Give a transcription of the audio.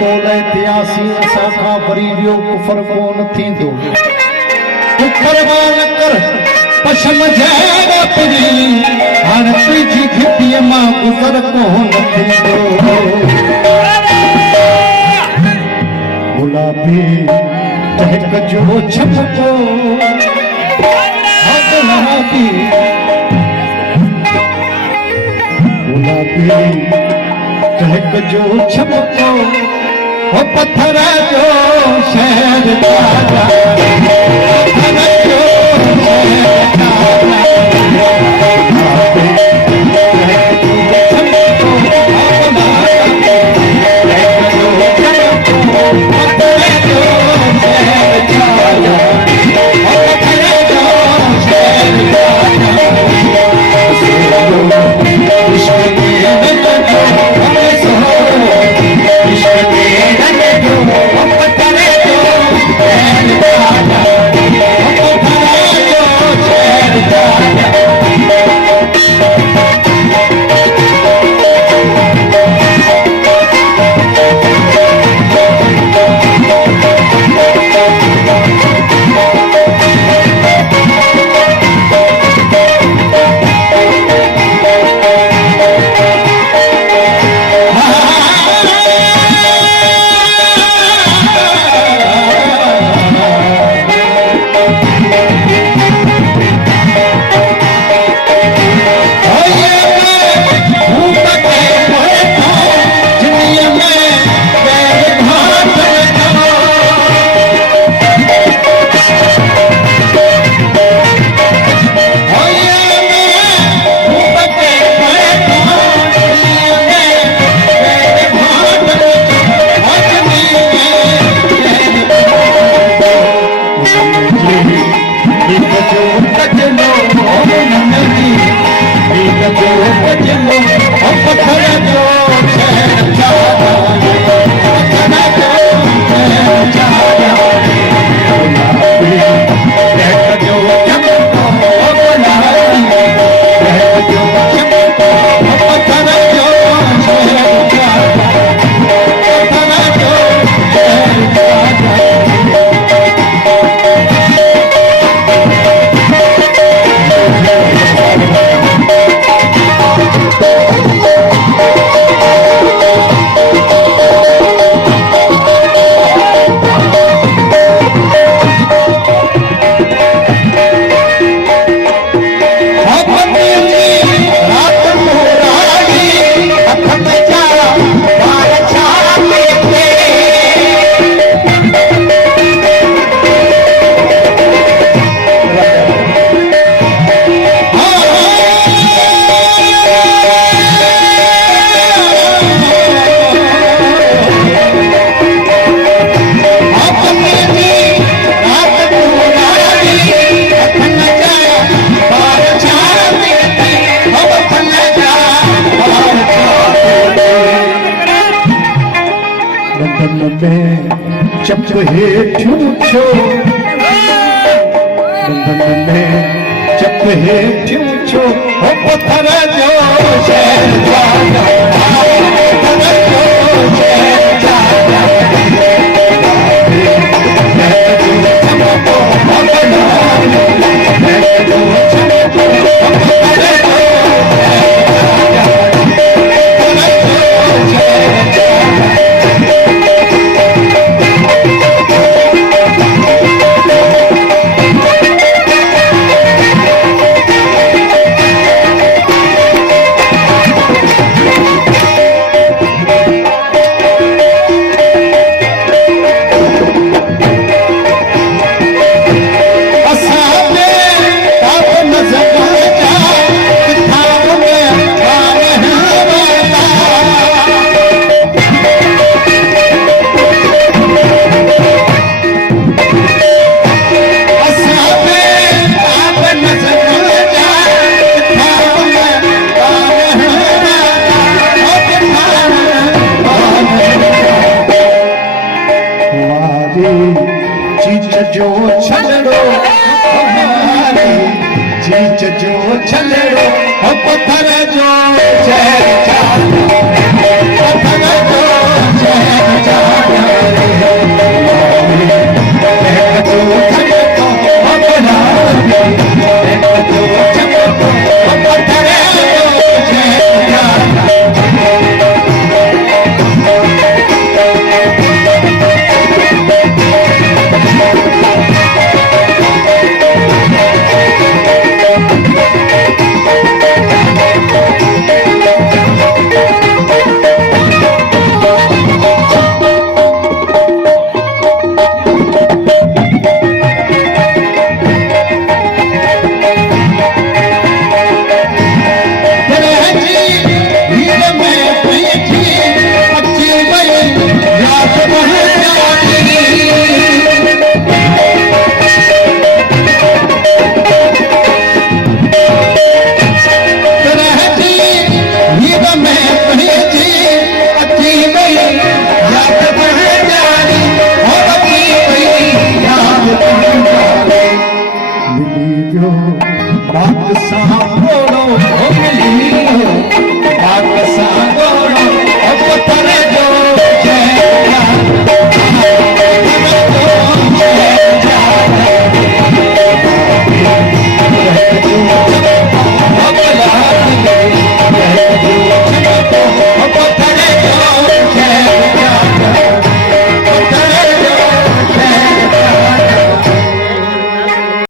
तोल इतिहासी साखा बरीबियो कुफर कोन थींदो कुफर वाल कर पशम जाएगा परी हाण तुझी खितीअ मां गुज़र कोन थींदो गुलाबी टहक जो छपको गुलाबी गुलाबी टहक जो छपको वो पत्थर जो शहर राजा पत्थर जो चप हेठियूं छो बंधन में चप हेठियूं छो हो पत्थर जो शहर जाना पत्थर जो शहर जाना जो छलड़ो चीच जो छलड़ो पत्थर जो शहर जाना पत्थर जो शहर जाना भाग सागोड़ो मिली भाग सागोड़ो अब पत्थर जो जय